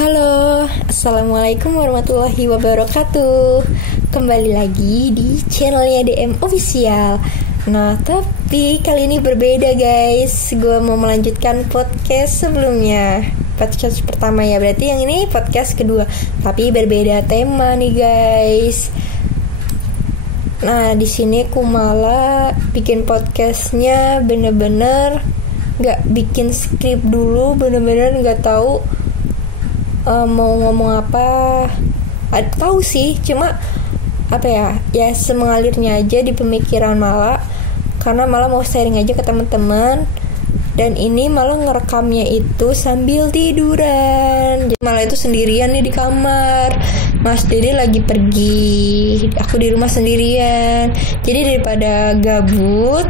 Halo, Assalamualaikum warahmatullahi wabarakatuh. Kembali lagi di channelnya DM Official. Nah, tapi kali ini berbeda guys. Gue mau melanjutkan podcast sebelumnya. Podcast pertama ya, berarti yang ini podcast kedua. Tapi berbeda tema nih guys. Nah, di sini aku malah bikin podcastnya bener-bener gak bikin skrip dulu, bener-bener gak tahu mau ngomong apa. Tahu sih, cuma apa ya semengalirnya aja di pemikiran Mala, karena Mala mau sharing aja ke teman-teman. Dan ini Mala ngerekamnya itu sambil tiduran. Jadi Mala itu sendirian nih di kamar, Mas Dede lagi pergi, aku di rumah sendirian. Jadi daripada gabut,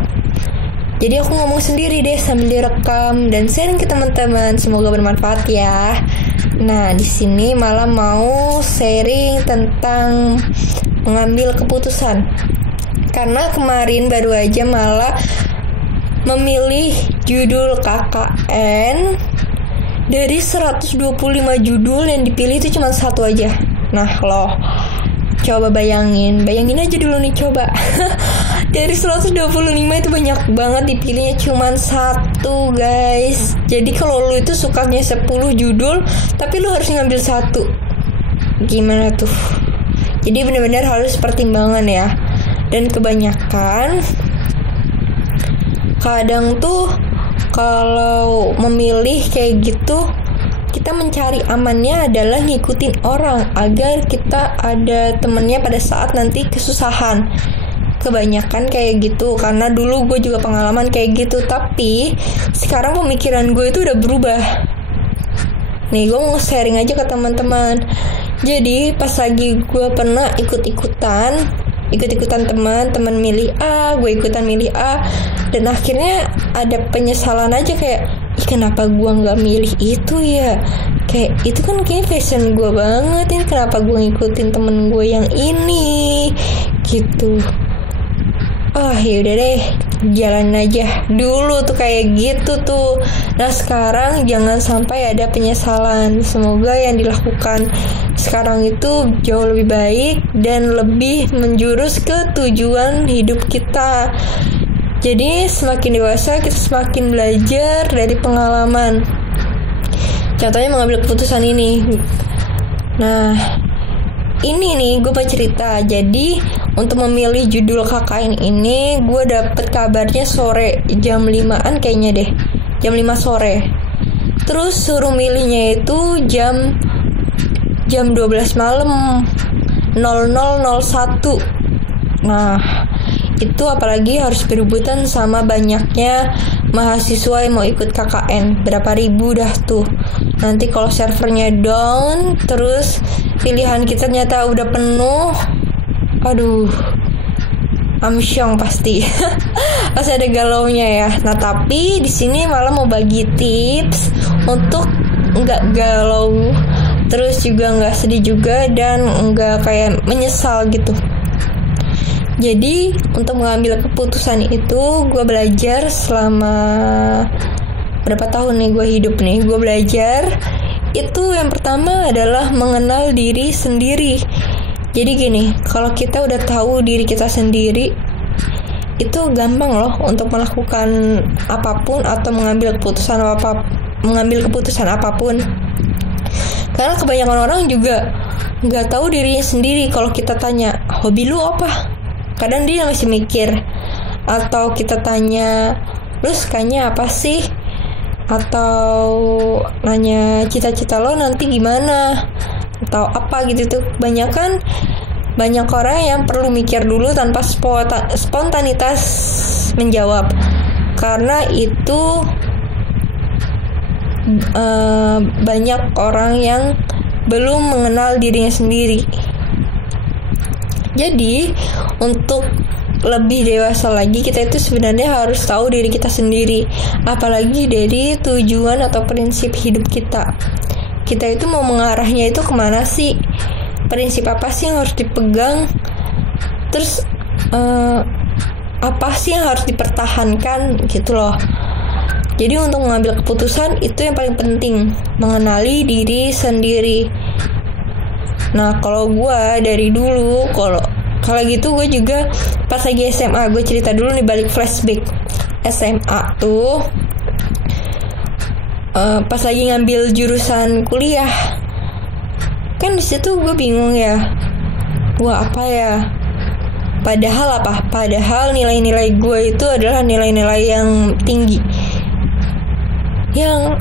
jadi aku ngomong sendiri deh sambil direkam dan sharing ke teman-teman. Semoga bermanfaat ya. Nah, di sini malah mau sharing tentang mengambil keputusan. Karena kemarin baru aja malah memilih judul KKN dari 125 judul yang dipilih itu cuma satu aja. Nah, loh. Coba bayangin aja dulu nih coba. Dari 125 itu banyak banget, dipilihnya cuma satu guys. Jadi kalau lu itu sukanya 10 judul, tapi lu harus ngambil satu, gimana tuh? Jadi benar-benar harus pertimbangan ya. Dan kebanyakan kadang tuh kalau memilih kayak gitu, kita mencari amannya adalah ngikutin orang agar kita ada temennya pada saat nanti kesusahan. Kebanyakan kayak gitu, karena dulu gue juga pengalaman kayak gitu. Tapi sekarang pemikiran gue itu udah berubah. Nih gue mau sharing aja ke teman-teman. Jadi pas lagi gue pernah ikut-ikutan teman milih A, gue ikutan milih A, dan akhirnya ada penyesalan aja kayak, kenapa gue nggak milih itu ya? Kayak itu kan kayak fashion gue banget, ini kenapa gue ngikutin temen gue yang ini gitu. Yaudah deh, jalan aja dulu tuh kayak gitu tuh. Nah sekarang jangan sampai ada penyesalan. Semoga yang dilakukan sekarang itu jauh lebih baik dan lebih menjurus ke tujuan hidup kita. Jadi semakin dewasa kita semakin belajar dari pengalaman. Contohnya mengambil keputusan ini. Nah ini nih gue mau cerita. Jadi untuk memilih judul KKN ini, gue dapet kabarnya sore jam 5-an kayaknya deh, jam 5 sore. Terus suruh milihnya itu jam 12 malam 00:01. Nah itu apalagi harus berebutan sama banyaknya mahasiswa yang mau ikut KKN. Berapa ribu dah tuh. Nanti kalau servernya down, terus pilihan kita ternyata udah penuh, aduh, amsyong pasti. Pasti ada galaunya ya. Nah tapi di sini malah mau bagi tips untuk nggak galau, terus juga nggak sedih juga, dan nggak kayak menyesal gitu. Jadi untuk mengambil keputusan itu gue belajar selama berapa tahun nih gue hidup nih. Gue belajar itu yang pertama adalah mengenal diri sendiri. Jadi gini, kalau kita udah tahu diri kita sendiri, itu gampang loh untuk melakukan apapun atau mengambil keputusan apapun. Karena kebanyakan orang juga nggak tahu dirinya sendiri. Kalau kita tanya, hobi lu apa? Kadang dia masih mikir. Atau kita tanya, lu sukanya apa sih? Atau nanya cita-cita lo nanti gimana? Atau apa gitu tuh. Banyak orang yang perlu mikir dulu tanpa spontanitas menjawab. Karena itu banyak orang yang belum mengenal dirinya sendiri. Jadi untuk lebih dewasa lagi, kita itu sebenarnya harus tahu diri kita sendiri. Apalagi dari tujuan atau prinsip hidup kita. Kita itu mau mengarahnya itu kemana sih? Prinsip apa sih yang harus dipegang? Terus apa sih yang harus dipertahankan gitu loh. Jadi untuk mengambil keputusan itu yang paling penting, mengenali diri sendiri. Nah kalau gue dari dulu, kalau gitu gue juga pas lagi SMA, gue cerita dulu nih balik flashback. SMA tuh pas lagi ngambil jurusan kuliah, kan di situ gue bingung ya, gue apa ya? Padahal nilai-nilai gue itu adalah nilai-nilai yang tinggi, yang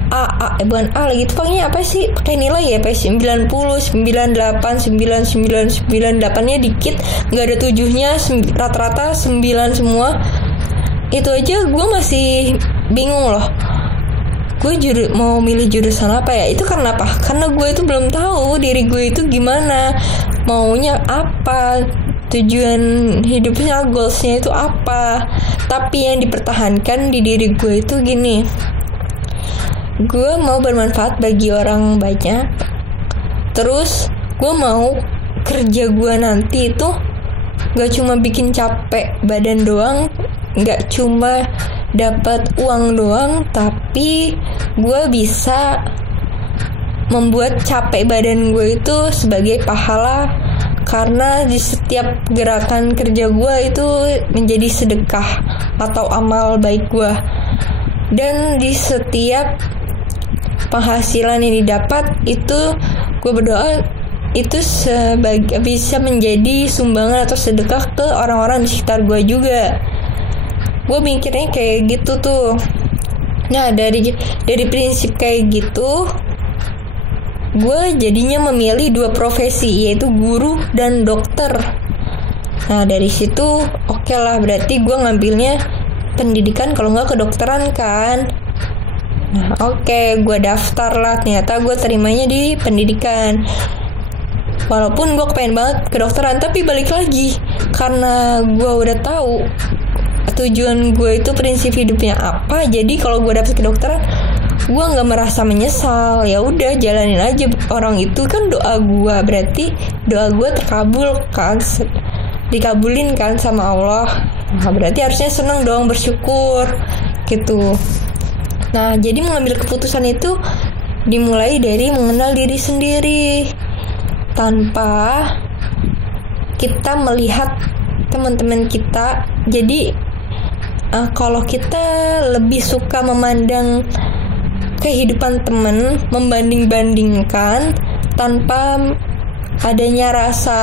bukan A lagi, itu pakainya apa sih? Pakai nilai ya, pakai 90, 98, 99, 98-nya dikit, nggak ada 7-nya, rata-rata 9 semua. Itu aja gue masih bingung loh. Gue mau milih jurusan apa ya? Itu karena apa? Karena gue itu belum tahu diri gue itu gimana, maunya apa, tujuan hidupnya, goalsnya itu apa. Tapi yang dipertahankan di diri gue itu gini, gue mau bermanfaat bagi orang banyak. Terus gue mau kerja gue nanti itu gak cuma bikin capek badan doang, gak cuma dapat uang doang, tapi gue bisa membuat capek badan gue itu sebagai pahala. Karena di setiap gerakan kerja gue itu menjadi sedekah atau amal baik gue. Dan di setiap penghasilan yang didapat itu gue berdoa itu bisa menjadi sumbangan atau sedekah ke orang-orang di sekitar gue juga. Gue mikirnya kayak gitu tuh. Nah dari prinsip kayak gitu, gue jadinya memilih 2 profesi, yaitu guru dan dokter. Nah dari situ oke lah, berarti gue ngambilnya pendidikan, kalau nggak kedokteran kan. Nah oke, gue daftar lah, ternyata gue terimanya di pendidikan. Walaupun gue kepengen banget kedokteran, tapi balik lagi, karena gue udah tahu tujuan gue itu prinsip hidupnya apa, jadi kalau gue dapet kedokteran gue nggak merasa menyesal. Ya udah, jalanin aja. Orang itu kan doa gue, berarti doa gue terkabul kan, dikabulin kan sama Allah. Nah berarti harusnya seneng dong, bersyukur gitu. Nah jadi mengambil keputusan itu dimulai dari mengenal diri sendiri, tanpa kita melihat teman-teman kita. Jadi kalau kita lebih suka memandang kehidupan teman, membanding-bandingkan tanpa adanya rasa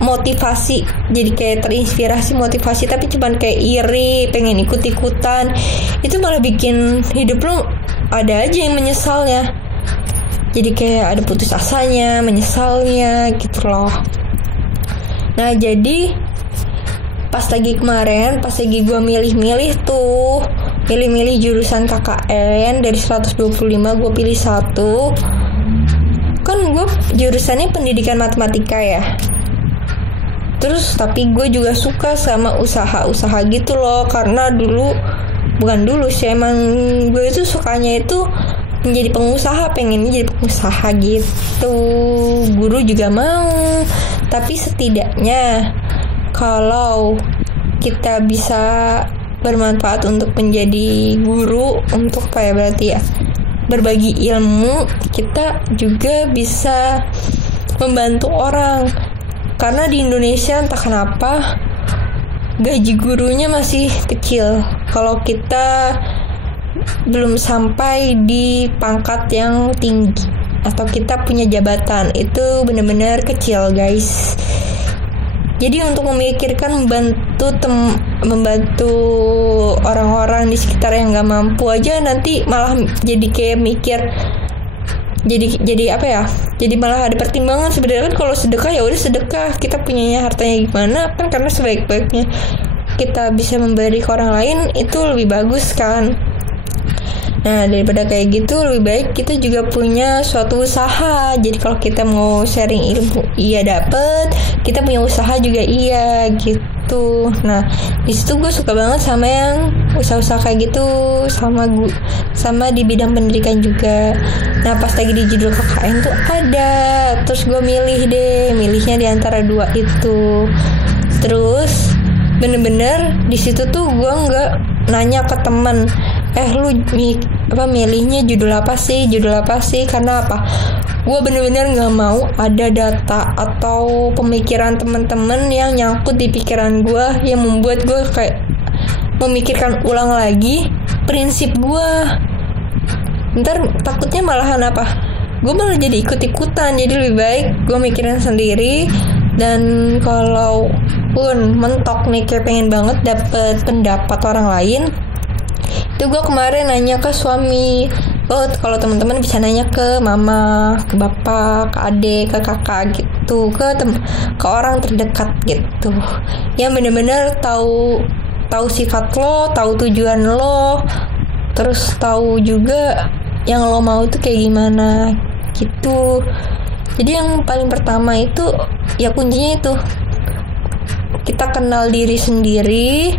motivasi, jadi kayak terinspirasi, motivasi, tapi cuman kayak iri, pengen ikut-ikutan, itu malah bikin hidup lu ada aja yang menyesalnya. Jadi kayak ada putus asanya, menyesalnya gitu loh. Nah jadi pas lagi gue milih-milih jurusan KKN, dari 125 gue pilih 1. Kan gue jurusannya pendidikan matematika ya. Terus tapi gue juga suka sama usaha-usaha gitu loh, karena bukan dulu sih, emang gue itu sukanya itu menjadi pengusaha, pengennya jadi pengusaha gitu. Guru juga mau, tapi setidaknya kalau kita bisa bermanfaat untuk menjadi guru, untuk berarti ya berbagi ilmu, kita juga bisa membantu orang. Karena di Indonesia entah kenapa gaji gurunya masih kecil. Kalau kita belum sampai di pangkat yang tinggi atau kita punya jabatan, itu benar-benar kecil guys. Jadi untuk memikirkan membantu orang-orang di sekitar yang gak mampu aja, nanti malah jadi kayak mikir, jadi malah ada pertimbangan. Sebenarnya kan kalau sedekah ya udah sedekah, kita punyanya hartanya gimana kan, karena sebaik-baiknya kita bisa memberi ke orang lain itu lebih bagus kan. Nah daripada kayak gitu, lebih baik kita juga punya suatu usaha. Jadi kalau kita mau sharing ilmu iya dapet, kita punya usaha juga iya gitu. Nah di situ gue suka banget sama yang usaha-usaha kayak gitu, sama di bidang pendidikan juga. Nah pas lagi di judul KKN tuh ada, terus gue milihnya di antara 2 itu. Terus bener-bener di situ tuh gue nggak nanya ke temen, lu milihnya judul apa sih, karena apa? Gue bener-bener gak mau ada data atau pemikiran teman-teman yang nyangkut di pikiran gue, yang membuat gue kayak memikirkan ulang lagi prinsip gue. Ntar takutnya malahan apa? Gue malah jadi ikut-ikutan. Jadi lebih baik gue mikirin sendiri. Dan kalau pun mentok nih kayak pengen banget dapet pendapat orang lain, itu gue kemarin nanya ke suami. Kalau teman-teman bisa nanya ke mama, ke bapak, ke adik, ke kakak gitu, ke orang terdekat gitu, yang bener-bener tahu sifat lo, tahu tujuan lo, terus tahu juga yang lo mau tuh kayak gimana gitu. Jadi yang paling pertama itu ya kuncinya itu kita kenal diri sendiri.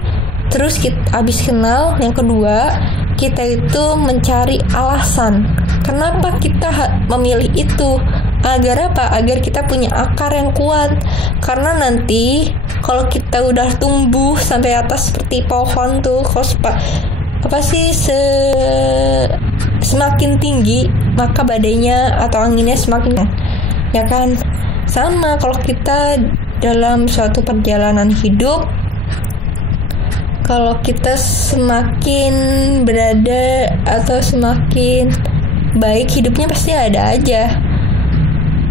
Terus abis kenal, yang kedua kita itu mencari alasan kenapa kita memilih itu. Agar apa? Agar kita punya akar yang kuat. Karena nanti kalau kita udah tumbuh sampai atas seperti pohon tuh, semakin tinggi maka badainya atau anginnya semakin, ya kan? Sama kalau kita dalam suatu perjalanan hidup, kalau kita semakin berada atau semakin baik hidupnya, pasti ada aja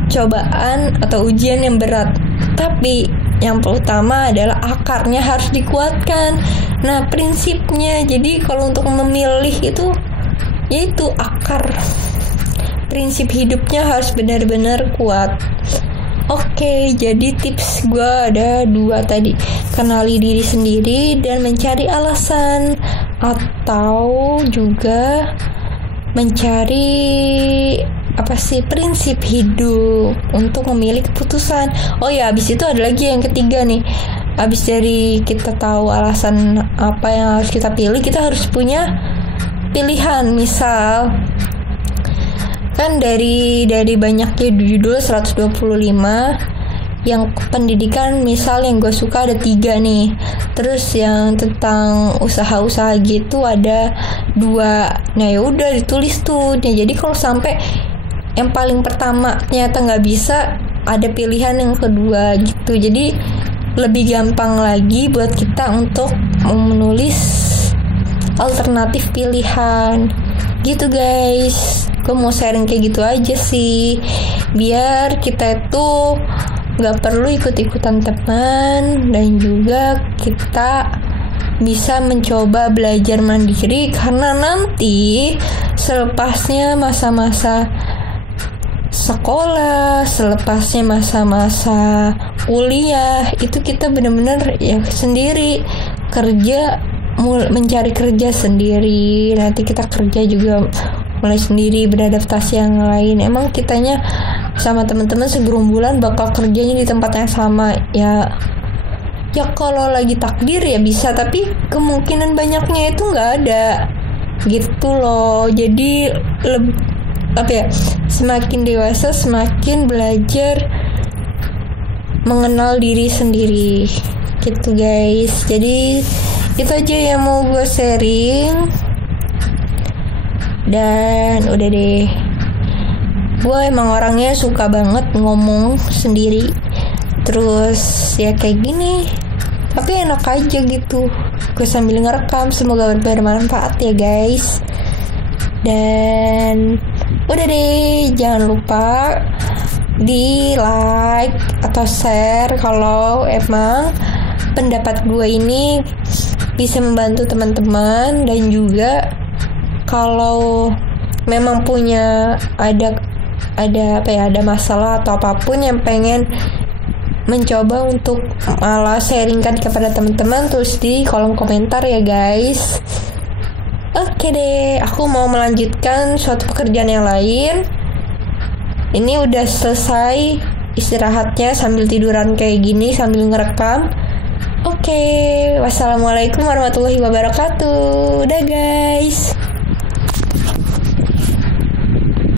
cobaan atau ujian yang berat. Tapi yang pertama adalah akarnya harus dikuatkan. Nah, prinsipnya, jadi kalau untuk memilih itu, yaitu akar. Prinsip hidupnya harus benar-benar kuat. Oke, jadi tips gue ada 2 tadi. Kenali diri sendiri dan mencari alasan, atau juga mencari prinsip hidup untuk memilih keputusan. Oh ya, abis itu ada lagi yang ketiga nih. Abis dari kita tahu alasan apa yang harus kita pilih, kita harus punya pilihan. Misal kan dari banyaknya judul 125 yang pendidikan, misal yang gue suka ada 3 nih. Terus yang tentang usaha-usaha gitu ada 2. Nah ya udah ditulis tuh. Nah, jadi kalau sampai yang paling pertama ternyata nggak bisa, ada pilihan yang kedua gitu. Jadi lebih gampang lagi buat kita untuk menulis alternatif pilihan gitu guys. Gue mau sharing kayak gitu aja sih, biar kita itu gak perlu ikut-ikutan teman, dan juga kita bisa mencoba belajar mandiri. Karena nanti selepasnya masa-masa sekolah, selepasnya masa-masa kuliah, itu kita benar-benar ya sendiri kerja, mencari kerja sendiri. Nanti kita kerja juga mulai sendiri, beradaptasi yang lain. Emang kitanya sama teman-teman segerombolan bakal kerjanya di tempat yang sama ya kalau lagi takdir ya bisa, tapi kemungkinan banyaknya itu nggak ada gitu loh. Jadi semakin dewasa semakin belajar mengenal diri sendiri gitu guys. Jadi itu aja yang mau gue sharing. Dan udah deh, gue emang orangnya suka banget ngomong sendiri, terus ya kayak gini, tapi enak aja gitu gue sambil ngerekam. Semoga bermanfaat ya guys. Dan udah deh, jangan lupa di like atau share kalau emang pendapat gue ini bisa membantu teman-teman. Dan juga kalau memang punya ada masalah atau apapun yang pengen mencoba untuk malah sharingkan kepada teman-teman, tulis di kolom komentar ya guys. Oke deh, aku mau melanjutkan suatu pekerjaan yang lain. Ini udah selesai istirahatnya sambil tiduran kayak gini sambil ngerekam. Oke, wassalamualaikum warahmatullahi wabarakatuh. Udah guys.